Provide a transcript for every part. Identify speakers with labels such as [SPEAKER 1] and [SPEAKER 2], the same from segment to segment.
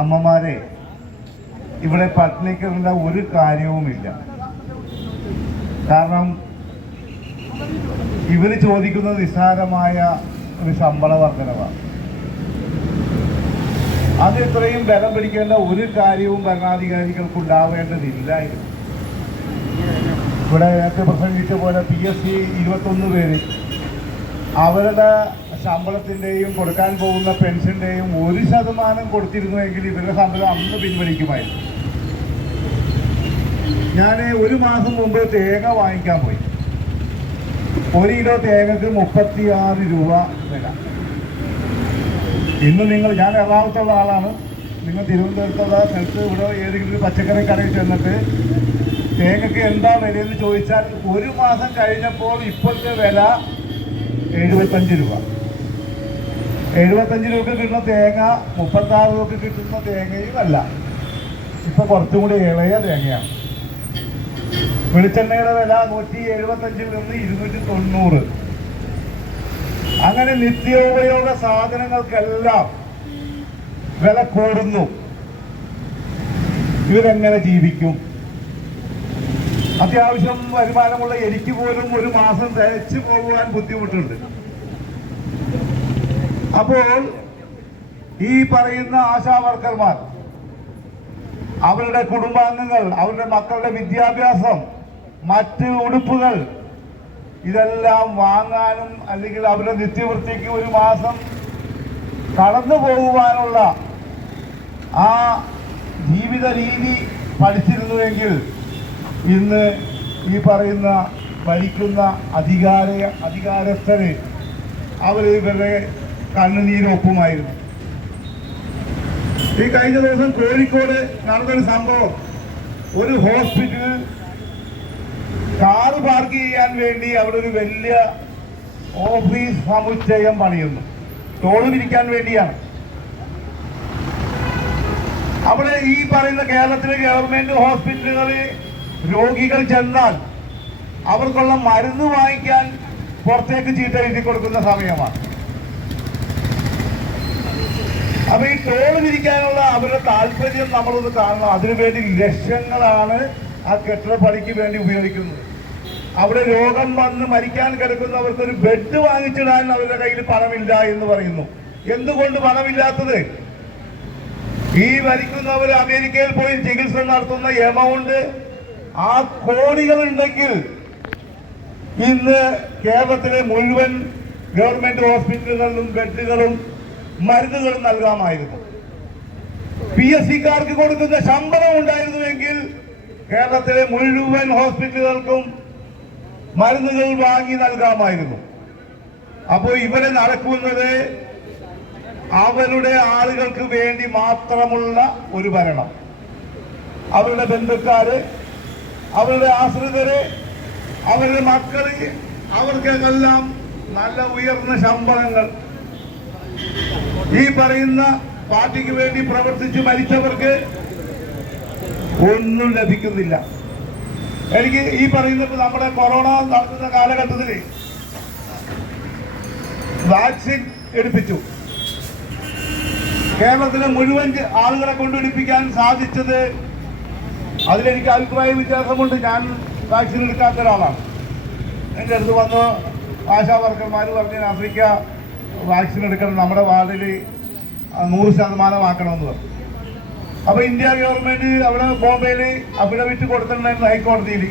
[SPEAKER 1] അമ്മമാരെ ഇവിടെ പട്ടിണിക്കുള്ള ഒരു കാര്യവുമില്ല. കാരണം ഇവർ ചോദിക്കുന്നത് നിസ്സാരമായ ഒരു ശമ്പള വർധനവാണ്. അത് ഇത്രയും ബലം പിടിക്കേണ്ട ഒരു കാര്യവും ഭരണാധികാരികൾക്ക് ഉണ്ടാവേണ്ടതില്ലായിരുന്നു ഇവിടെ നേരത്തെ പ്രസംഗിച്ച പോലെ പി എസ് സി ഇരുപത്തൊന്ന് പേര് അവരുടെ ശമ്പളത്തിന്റെയും കൊടുക്കാൻ പോകുന്ന പെൻഷന്റെയും ഒരു ശതമാനം കൊടുത്തിരുന്നുവെങ്കിൽ ഇവരുടെ ശമ്പളം അന്ന് പിൻവലിക്കുമായിരുന്നു. ഞാൻ ഒരു മാസം മുമ്പ് തേങ്ങ വാങ്ങിക്കാൻ പോയി. ഒരു കിലോ തേങ്ങക്ക് മുപ്പത്തിയാറ് രൂപ വില. ഇന്ന് നിങ്ങൾ ഞാൻ എറണാകുളത്തുള്ള ആളാണ്. നിങ്ങൾ തിരുവനന്തപുരത്തുള്ള സ്ഥലത്ത് ഇവിടെ ഏതെങ്കിലും പച്ചക്കറി കടയിൽ ചെന്നിട്ട് തേങ്ങക്ക് എന്താ വിലയെന്ന് ചോദിച്ചാൽ ഒരു മാസം കഴിഞ്ഞപ്പോൾ ഇപ്പോഴത്തെ വില എഴുപത്തഞ്ച് രൂപ. എഴുപത്തഞ്ച് രൂപ കിട്ടുന്ന തേങ്ങ മുപ്പത്താറ് രൂപ കിട്ടുന്ന തേങ്ങയും അല്ല ഇപ്പൊ കുറച്ചും കൂടി ഇളയ തേങ്ങയാണ്. വെളിച്ചെണ്ണയുടെ വില നൂറ്റി എഴുപത്തഞ്ചിൽ നിന്ന് ഇരുന്നൂറ്റി തൊണ്ണൂറ്. അങ്ങനെ നിത്യോപയോഗ സാധനങ്ങൾക്കെല്ലാം വില കൂടുന്നു. ഇവരെങ്ങനെ ജീവിക്കും? അത്യാവശ്യം വരുമാനമുള്ള എനിക്ക് പോലും ഒരു മാസം തേച്ച് പോകുവാൻ ബുദ്ധിമുട്ടുണ്ട്. അപ്പോൾ ഈ പറയുന്ന ആശാ വർക്കർമാർ അവരുടെ കുടുംബാംഗങ്ങൾ അവരുടെ മക്കളുടെ വിദ്യാഭ്യാസം മറ്റ് ഉടുപ്പുകൾ ഇതെല്ലാം വാങ്ങാനും അല്ലെങ്കിൽ അവരുടെ നിത്യവൃത്തിക്ക് ഒരു മാസം കടന്നു പോകുവാനുള്ള ആ ജീവിത രീതി പഠിച്ചിരുന്നുവെങ്കിൽ ഇന്ന് ഈ പറയുന്ന ഭരിക്കുന്ന അധികാര അധികാരസ്ഥര് അവർ കണ്ണുനീരൊപ്പുമായിരുന്നു. ഈ കഴിഞ്ഞ ദിവസം കോഴിക്കോട് നടന്നൊരു സംഭവം. ഒരു ഹോസ്പിറ്റലിൽ കാറ് പാർക്ക് ചെയ്യാൻ വേണ്ടി അവിടെ ഒരു വലിയ ഓഫീസ് സമുച്ചയം പണിയുന്നു. തോളിരിക്കാൻ വേണ്ടിയാണ്. അവിടെ ഈ പറയുന്ന കേരളത്തിലെ ഗവൺമെന്റ് ഹോസ്പിറ്റലുകളിൽ രോഗികൾ ചെന്നാൽ അവർക്കുള്ള മരുന്ന് വാങ്ങിക്കാൻ പുറത്തേക്ക് ചീട്ട എഴുതി കൊടുക്കുന്ന സമയമാണ്. അപ്പൊ ഈ ടോൾ വിരിക്കാനുള്ള അവരുടെ താല്പര്യം നമ്മളൊന്ന് കാണണം. അതിനുവേണ്ടി ലക്ഷങ്ങളാണ് ആ കെട്ടിടപ്പണിക്ക് വേണ്ടി ഉപയോഗിക്കുന്നത്. അവിടെ രോഗം വന്ന് മരിക്കാൻ കിടക്കുന്നവർക്ക് ഒരു ബെഡ് വാങ്ങിച്ചിടാൻ അവരുടെ കയ്യിൽ പണമില്ല എന്ന് പറയുന്നു. എന്തുകൊണ്ട് പണമില്ലാത്തത്? ഈ മരിക്കുന്നവർ അമേരിക്കയിൽ പോയി ചികിത്സ നടത്തുന്ന എമൗണ്ട് ആ കോടികൾ ഉണ്ടെങ്കിൽ ഇന്ന് കേരളത്തിലെ മുഴുവൻ ഗവൺമെന്റ് ഹോസ്പിറ്റലുകളിലും ബെഡുകളും മരുന്നുകളും നൽകാമായിരുന്നു. പി എസ് സിക്കാർക്ക് കൊടുക്കുന്ന ശമ്പളം ഉണ്ടായിരുന്നുവെങ്കിൽ കേരളത്തിലെ മുഴുവൻ ഹോസ്പിറ്റലുകൾക്കും മരുന്നുകൾ വാങ്ങി നൽകാമായിരുന്നു. അപ്പോൾ ഇവരെ നടക്കുന്നത് അവരുടെ ആളുകൾക്ക് വേണ്ടി മാത്രമുള്ള ഒരു ഭരണം. അവരുടെ ബന്ധുക്കാര് അവരുടെ ആശ്രിതര് അവരുടെ മക്കൾ അവർക്കെല്ലാം നല്ല ഉയർന്ന ശമ്പളങ്ങൾ. ഈ പറയുന്ന പാർട്ടിക്ക് വേണ്ടി പ്രവർത്തിച്ച് മരിച്ചവർക്ക് ഒന്നും ലഭിക്കുന്നില്ല. എനിക്ക് ഈ പറയുന്ന നമ്മുടെ കൊറോണ നടത്തുന്ന കാലഘട്ടത്തിൽ വാക്സിൻ എടുപ്പിച്ചു. കേരളത്തിലെ മുഴുവൻ ആളുകളെ കൊണ്ടെടുപ്പിക്കാൻ സാധിച്ചത് അതിലെനിക്ക് അഭിപ്രായ വ്യത്യാസമുണ്ട്. ഞാൻ വാക്സിൻ എടുക്കാത്ത ഒരാളാണ്. എന്റെ അടുത്ത് വന്ന് ആശാ പറഞ്ഞ് ആഫ്രിക്ക വാക്സിൻ എടുക്കണം നമ്മുടെ വാർഡിൽ നൂറ് ശതമാനമാക്കണമെന്ന് പറഞ്ഞു. അപ്പൊ ഇന്ത്യ ഗവൺമെന്റ് അവിടെ ബോംബെയിൽ അഫിഡവിറ്റ് കൊടുത്തിട്ടുണ്ടായിരുന്നു ഹൈക്കോടതിയിൽ.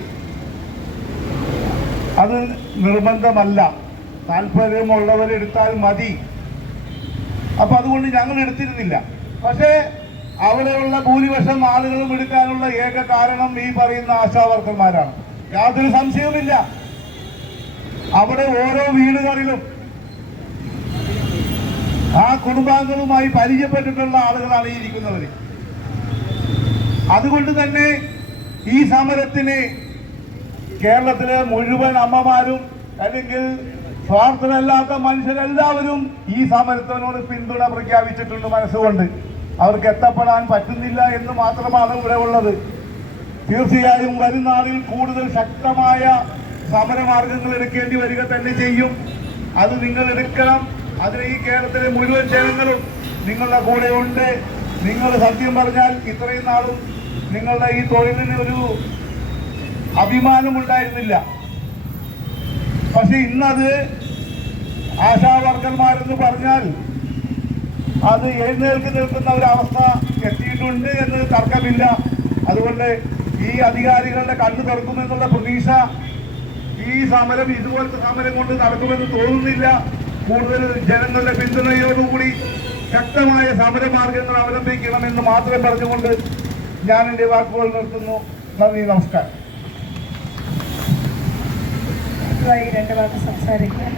[SPEAKER 1] അത് നിർബന്ധമല്ല. താല്പര്യമുള്ളവർ എടുത്താൽ മതി. അപ്പൊ അതുകൊണ്ട് ഞങ്ങൾ എടുത്തിരുന്നില്ല. പക്ഷേ അവിടെയുള്ള ഭൂരിപക്ഷം ആളുകളും എടുക്കാനുള്ള ഏക കാരണം ഈ പറയുന്ന ആശാവർക്കന്മാരാണ് യാതൊരു സംശയവുമില്ല. അവിടെ ഓരോ വീടുകളിലും ആ കുടുംബാംഗങ്ങളുമായി പരിചയപ്പെട്ടിട്ടുള്ള ആളുകളാണ് ഈ ഇരിക്കുന്നവർ അതുകൊണ്ട് തന്നെ ഈ സമരത്തിന് കേരളത്തിലെ മുഴുവൻ അമ്മമാരും അല്ലെങ്കിൽ സ്വാർത്ഥനല്ലാത്ത മനുഷ്യരെല്ലാവരും ഈ സമരത്തിനോട് പിന്തുണ പ്രഖ്യാപിച്ചിട്ടുണ്ട് മനസ്സുകൊണ്ട്. അവർക്ക് എത്തപ്പെടാൻ പറ്റുന്നില്ല എന്ന് മാത്രമാണ് ഇവിടെ ഉള്ളത്. തീർച്ചയായും വരും നാളിൽ കൂടുതൽ ശക്തമായ സമരമാർഗങ്ങൾ എടുക്കേണ്ടി വരിക തന്നെ ചെയ്യും. അത് നിങ്ങൾ എടുക്കണം. അതിന് ഈ കേരളത്തിലെ മുഴുവൻ ജനങ്ങളും നിങ്ങളുടെ കൂടെ ഉണ്ട് നിങ്ങൾ സത്യം പറഞ്ഞാൽ ഇത്രയും നാളും നിങ്ങളുടെ ഈ തൊഴിലിന് ഒരു അഭിമാനമുണ്ടായിരുന്നില്ല. പക്ഷെ ഇന്നത് ആശാവർക്കന്മാരെന്ന് പറഞ്ഞാൽ അത് എഴുന്നേൽക്ക് നിൽക്കുന്ന ഒരവസ്ഥ എത്തിയിട്ടുണ്ട് എന്ന് തർക്കമില്ല. അതുകൊണ്ട് ഈ അധികാരികളുടെ കണ്ണു തുറക്കുമെന്നുള്ള പ്രതീക്ഷ ഈ സമരം ഇതുപോലത്തെ സമരം കൊണ്ട് നടക്കുമെന്ന് തോന്നുന്നില്ല. കൂടുതൽ ജനങ്ങളുടെ പിന്തുണയോടുകൂടി ശക്തമായ സമരമാർഗങ്ങൾ അവലംബിക്കണമെന്ന് മാത്രം പറഞ്ഞുകൊണ്ട് ഞാൻ എന്റെ വാക്കുകൾ നിർത്തുന്നു. നന്ദി നമസ്കാരം.
[SPEAKER 2] സംസാരിക്കാം വാക്ക് സംസാരിക്കാൻ